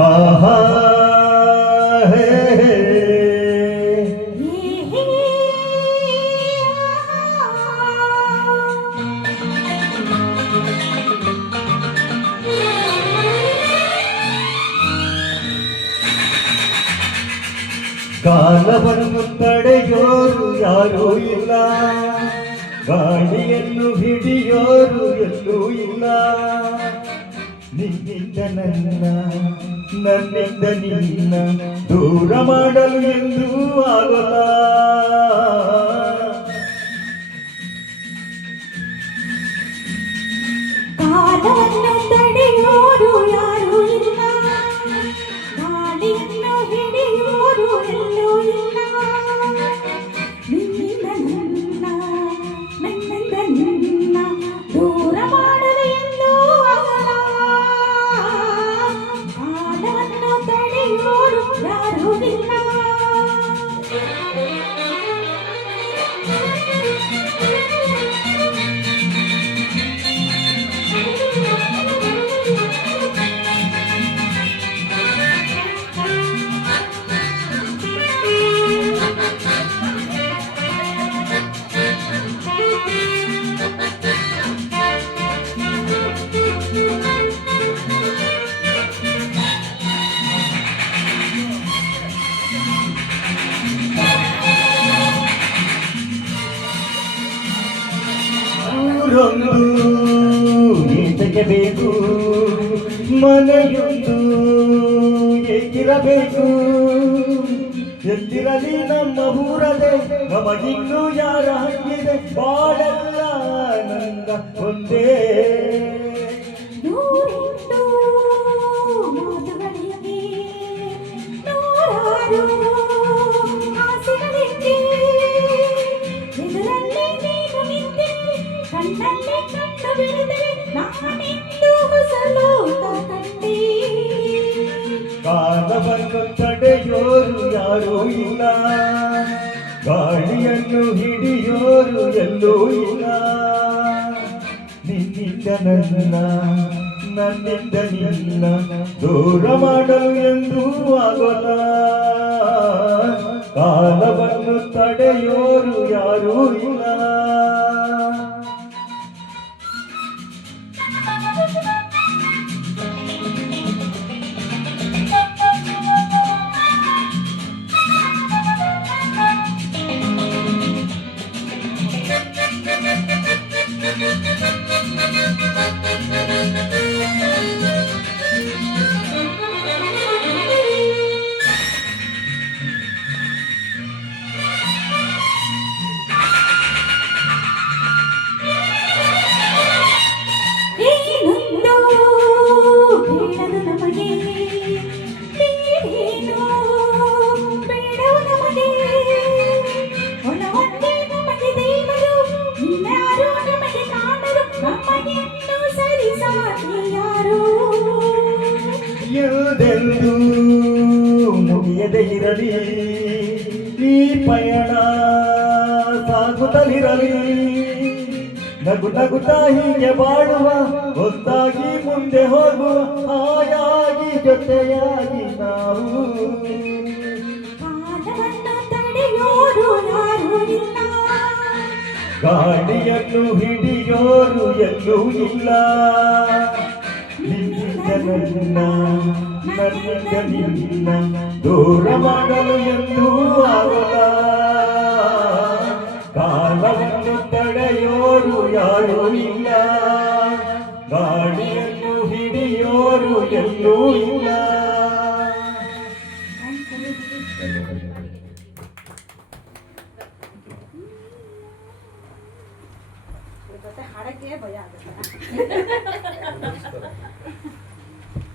ಆಹಾ ಹೇ ಹೇ. ಕಾಲವನ್ನು ತಡೆಯೋರು ಯಾರೂ ಇಲ್ಲ, ಗಾಳಿಯನ್ನು ಹಿಡಿಯೋರು ಎಲ್ಲೂ ಇಲ್ಲ. ನಿನ್ನಿಂದ ನನ್ನ, ನನ್ನಿಂದ ನಿನ್ನ ದೂರ ಮಾಡಲು ಎಂದೂ ಆಗೋಲ್ಲ. ಕಾಲವನ್ನು ತಡೆಯೋರು ಯಾರೂ ಇಲ್ಲ, ಗಾಳಿಯನ್ನು ಹಿಡಿಯೋರು ಎಲ್ಲೂ ಇಲ್ಲ. ನಿನ್ನಿಂದ ನನ್ನ, ನನ್ನಿಂದ ನಿನ್ನ ದೂರ ಮಾಡಲು ಎಂದೂ ಆಗಲ್ಲ. ಕಾಲವನ್ನು ತಡೆಯೋರು ಯಾರೂ ಇಲ್ಲ. ಊರೊಂದು ಈಚೆಗೆ ಬೇಕು, ಮನೆಯೊಂದು ಏಕಿರಬೇಕು. ಎಲ್ಲಿರಲಿ ನಮ್ಮ ಊರದೆ, ನಮಗಿನ್ನು ಯಾರ ಹಂಗಿದೆ, ಬಾಳೆಲ್ಲ ನಂದ ಒಂದೇ. ನೂರೆಂಟು ಮಾತುಗಳಿಗೆ ನೂರಾರು ಆಸೆಗಳಿವೆ. ಎದುರಲ್ಲಿ ನೀನು ನಿಂತೆ, ಕಣ್ಣಲ್ಲಿ ಕಣ್ಣು ಬಿಡಿದರೆ ನಾನೆಂದು ಹೊಸ ಲೋಕ ಕಂಡೆ. ಕಾಲವನ್ನು ತಡೆಯೋರು ಯಾರೂ ಇಲ್ಲ, ಗಾಳಿಯನ್ನು ಹಿಡಿಯೋರು ಎಲ್ಲೂ ಇಲ್ಲ. ನಿನ್ನಿಂದ ನನ್ನ, ನನ್ನಿಂದ ನಿನ್ನ ದೂರ ಮಾಡಲು ಎಂದೂ ಆಗೋಲ್ಲ. ಕಾಲವನ್ನು ತಡೆಯೋರು ಯಾರೂ ಇಲ್ಲ. ಎಲ್ಲೆಂದೂ ಮುಗಿಯದೆ ಇರಲಿ ಈ ಪಯಣ, ಸಾಗುತ್ತಲಿರಲಿ. ನಗು ನಗುತ್ತಾ ಹೀಗೆ ಬಾಳುವ, ಒಂದಾಗಿ ಮುಂದೆ ಹೋಗುವ, ಹಾಯಾಗಿ ಜೊತೆಯಾಗಿ ನಾವು. ಕಾಲವನ್ನು ತಡೆಯೋರು ಯಾರೂ ಇಲ್ಲ, ಗಾಳಿಯನ್ನು ಹಿಡಿಯೋರು ಎಲ್ಲೂ ಇಲ್ಲ. ನಿನ್ನಿಂದ ನನ್ನ, ನನ್ನಿಂದ ನಿನ್ನ ದೂರ ಮಾಡಲು ಎಂದೂ ಆಗಲ್ಲ. ಕಾಲವನ್ನು ತಡೆಯೋರು ಯಾರೂ ಇಲ್ಲ, ಗಾಳಿಯನ್ನು ಹಿಡಿಯೋರು ಎಲ್ಲೂ ಇಲ್ಲ. ಹಾಡಕ್ಕೆ ಭಯ ಆಗುತ್ತೆ.